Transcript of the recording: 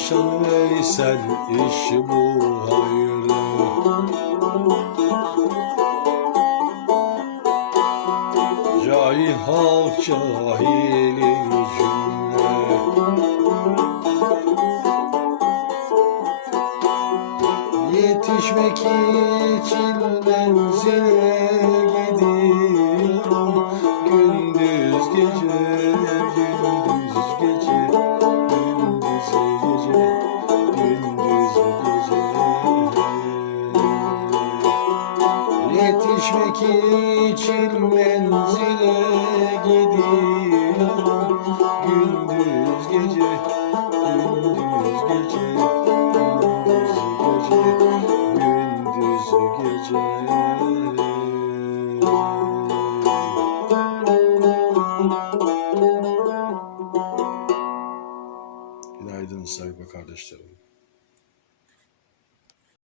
Şaşın Veysel iş bu hayırlı. Cahil halk cahili cümle. Yetişmek için menzile Yetişmek için menzile gidiyorum Gündüz gece, gündüz gece Gündüz gece, gündüz gece Günaydın sayfa kardeşlerim.